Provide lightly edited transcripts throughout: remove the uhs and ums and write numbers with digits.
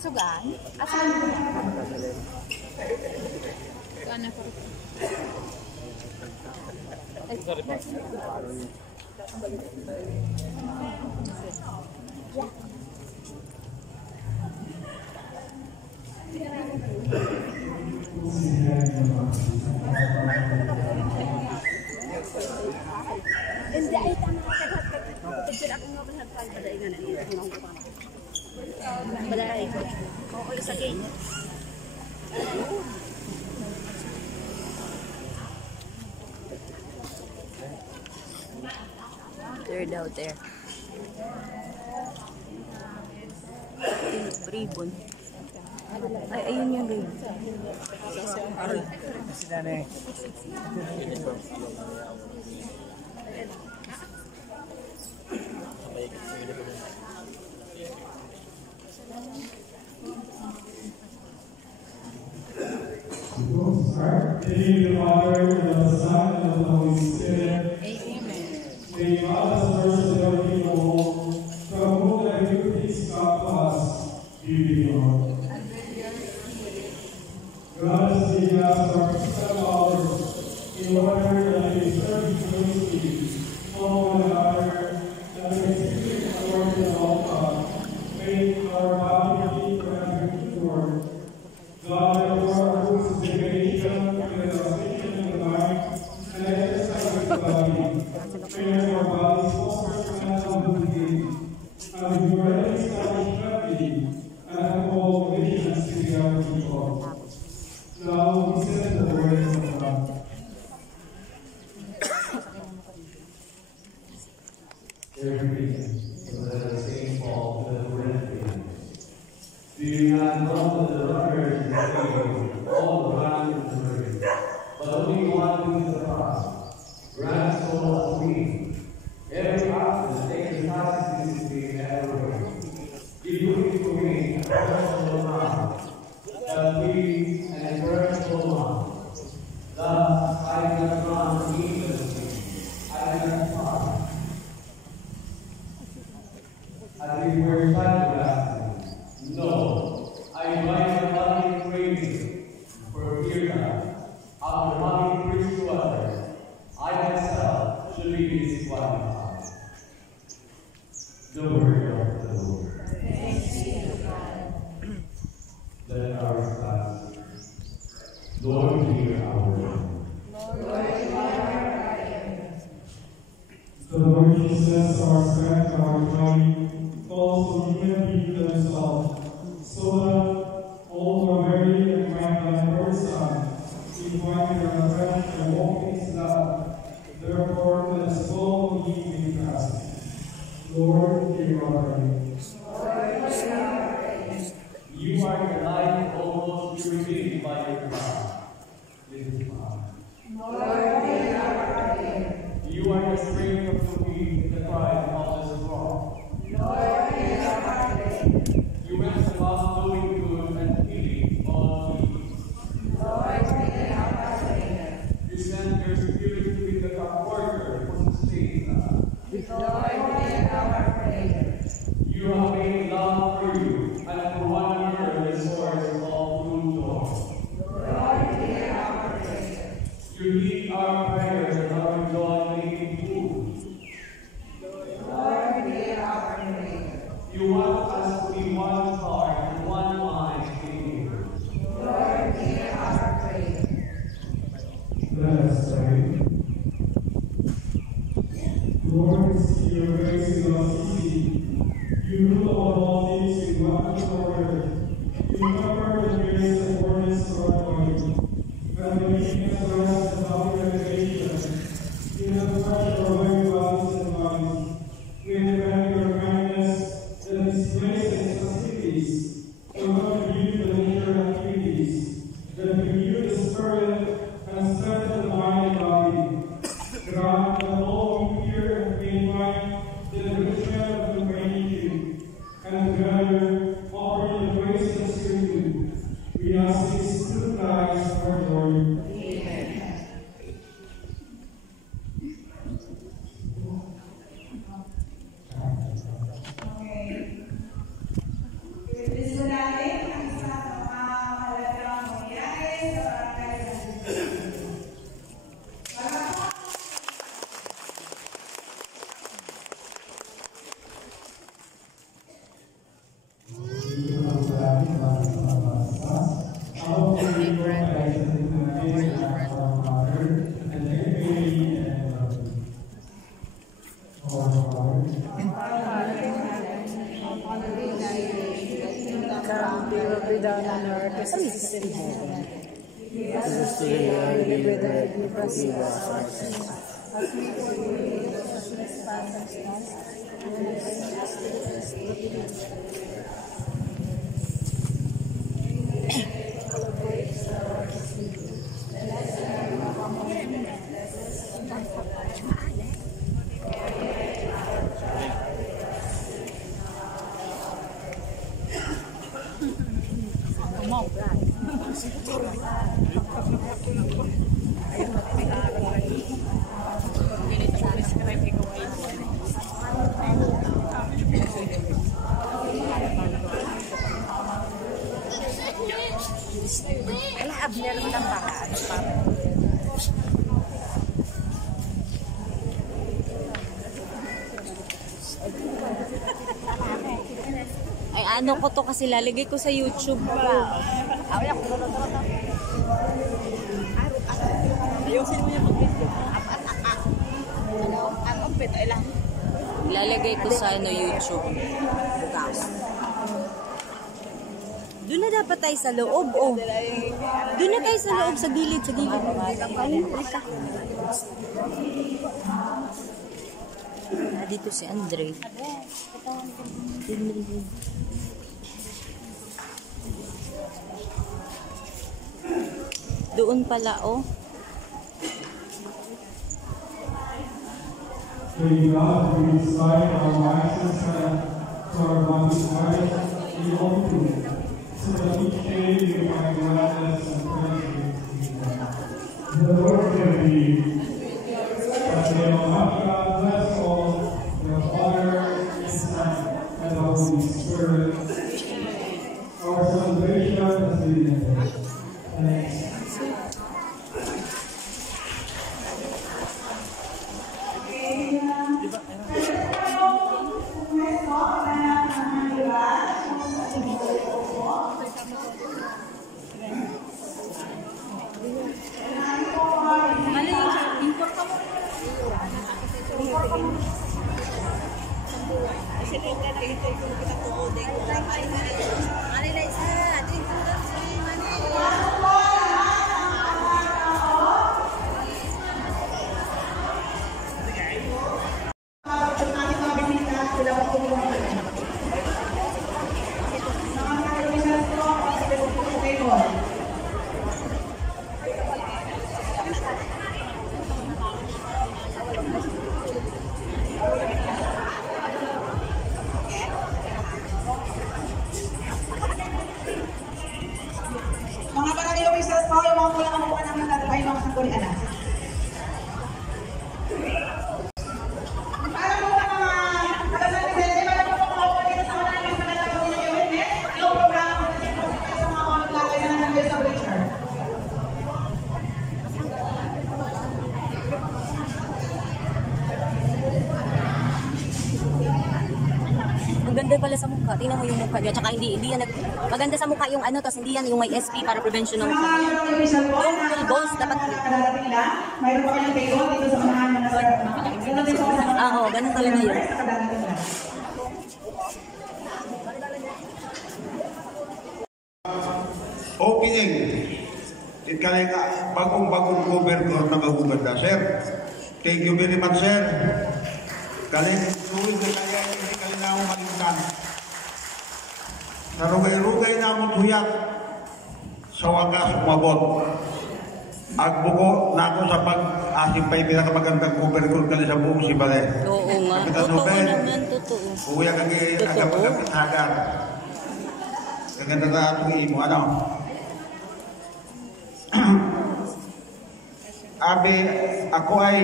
Sugaan? Asan mo? Sugaan na po. Hindi ay tama ka kasi ako nga pinagpal padaingan ay balay ko. Oo sa gate. Third out there. Ribbon. Ay, ayun yung ribbon. In the name of the Father, and of the Son, and of the Holy Spirit. Amen. May God, as first of every people, from whom thy good things come to us, be beyond. God has given us our peaceful hours in order that we serve joyously one another, and may spirit according to the law of God, make our body forever pure. God, therefore, our crucifixion, with the affliction of the mind, and exercise of the body, train our bodies for personal duty, and be ready to establish firmly, and have all visions to be our people. Now we send the word of God. Every reason, so that the St. Paul to the Corinthians. Do you not know that the runners receive all the ground in the race, but only one wins the prize? Grant so as we. Every athlete takes the task discipline every way. Give it to me a personal mind, that we and a personal mind. Thus I can run needlessly, I can fight. As we were sacrificing, no, I bind the body craving for fear that, after having preached to others, I myself should be disqualified. The word of the Lord. Thanks be to God. Let our class. Lord, hear our word. Lord, hear our prayer. The Lord Jesus, our strength, our joy, also even be themselves, so that all who are weary and find thy word Son, we find their strength and walk in his love. Therefore, let us follow ye in Christ. Lord, hear our prayer. Lord, hear our prayer. You are the light almost revealed by your blood. This is mine. Lord, hear our prayer. You are the strength of the weak and the pride of the strong. Lord, hear our prayer. You went about doing good and healing all needs. Lord, hear our prayer. You sent your spirit to be the comforter who sustains us. Lord, hear our prayer. You have made love for you and for one another the source of all true joy. Lord, hear our prayer. You heed our prayers and our joy making food. Lord, hear our prayer. You want us to be one heart and one mind in you. Lord, hear our prayer. Let us pray. Lord, see your grace in us easy. You rule over all things in one order. You cover the grace and ordinance of our body. And the meekness of rest and loving revelation. In the fresh of our very bodies and minds. We depend your kindness and displace and facilities. To contribute to the nature activities. That renew the spirit and strengthen the mind and body. Grant that all we hear and we find the enrichment of the gratitude, and together offer the grace and servitude. We ask this through Christ our Lord. Amen. Okay. This is natin. Lay down on earth as it is in heaven. Give us today our daily bread, and forgive us our sins, as we forgive those who trespass against us. And lead us not into temptation. Ay, ano ko to kasi lalagay ko sa YouTube. Ayusin mo yung pag-video. Ang umpit ay lang. Lalagay ko sa YouTube. Bukas. Doon na dapat tayo sa loob, oh. Doon na tayo sa loob, sa gilid, sa gilid. Dito si Andre. Doon pala, oh. May God, we recite our license to our body heart in all truth, so that each day we find gladness and pleasure. The Lord will be, that may Almighty God bless all, the Father, and Son, and the Holy Spirit. Our salvation has been ended. Thanks. Mga panagayong isas po, yung mga kulang ang mukha namin tatapay mga sanggunian na. Para po sa mga kagasan-pisente, para po mga ulit sa mga namin sa nagagawin ng event, yung programa sa mga maglagay na nandiyan sa Richard. Ang ganda pala sa mukha. Tingnan mo yung mukha niya. Tsaka hindi yan maganda sa mukha yung ano, tapos hindi yan yung may SP para prevention ng Mga yung official po, yung full boss dapat. kadarating na, mayroon pa kayong kayo dito sa mga sarap na. Ganun din po sa mga Oo, ganun talaga yun. kadarating na. Opening. Itkali ka, bagong-bagong gobernador na kagubanda, sir. Thank you very much, sir. Kali, tuwid na kaya, hindi kali na akong malintan. Narugay-rugay na akong tuyak sa wakas umabot. Agbuko na ako sa pag-asing pa yung pinakamagandang gobernador kali sa buong Sibale. Oo nga. Kapitan Totoo Ruben, naman, totoo. Uya kang agapagapit hagar. Kaganda na itong imo, ano? Abi, ako ay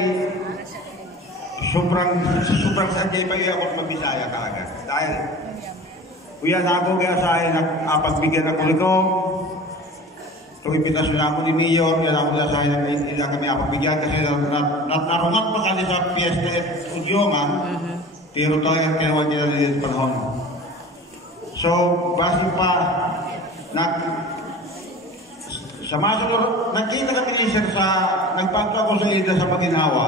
sobrang sadyay pa ako magbisaya kaagad. Dahil, kuya na ako kaya sa akin na pagbigyan ako nito. Itong impitasyon ako ni Mayor, yan ako na sa akin na kami pagbigyan kasi narungan pa kami sa Fiesta at Udyoman, pero tayo ang kinawa nila nila panahon. So, base pa, sa masunod, nakita kami ni Sir nagpagto ako sa ida sa Paginawa.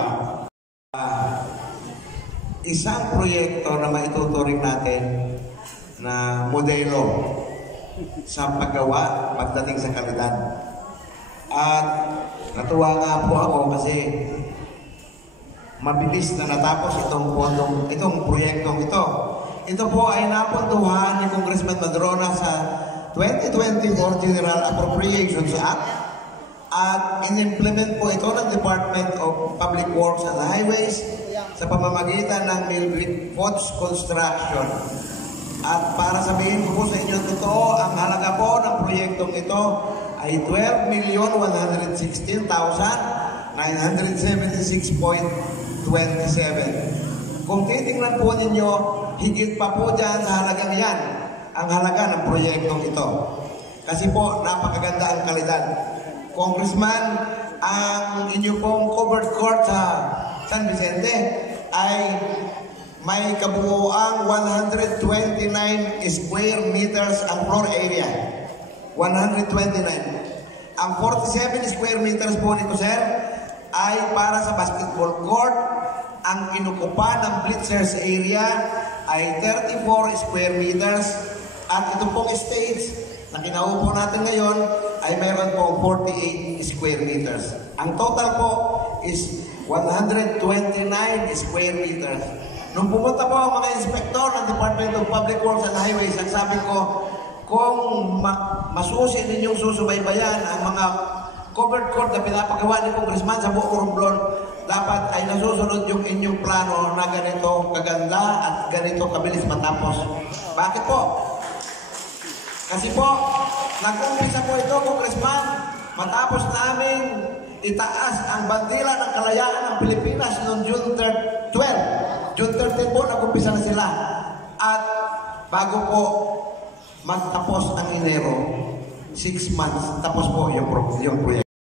Isang proyekto na maituturing natin na modelo sa paggawa pagdating sa kalidad. At natuwa nga po ako kasi mabilis na natapos itong proyektong ito. Ito po ay napunduhan ni Congressman Madrona sa 2024 General Appropriations Act at in-implement po ito ng Department of Public Works and Highways sa pamamagitan ng Mildred Potts Construction. At para sabihin ko po sa inyo totoo, ang halaga po ng proyektong ito ay 12,116,976.27. Kung titingnan po ninyo, higit pa po dyan sa halagang yan, ang halaga ng proyektong ito. Kasi po, napakaganda ang kalidad. Congressman, ang inyo pong covered court sa San Vicente ay may kabuuang 129 square meters ang floor area. 129. Ang 47 square meters po nito, sir, ay para sa basketball court. Ang inukupa ng bleachers area ay 34 square meters. At ito pong stage na kinaupo natin ngayon ay mayroon po 48 square meters. Ang total po is 129 square meters. Nung pumunta po ang mga inspektor ng Department of Public Works and Highways, ang sabi ko, kung masusin ninyong susubaybayan ang mga covered court na pinapagawa ni Congressman sa buong Romblon, dapat ay nasusunod yung inyong plano na ganito kaganda at ganito kabilis matapos. Bakit po? Kasi po, nag-umpisa po ito, Congressman, matapos namin itaas ang bandila ng kalayaan ng Pilipinas noong June 12. June 13 po, nag-umpisa na sila. At bago po magtapos ang Enero, 6 months, tapos po yung proyekto.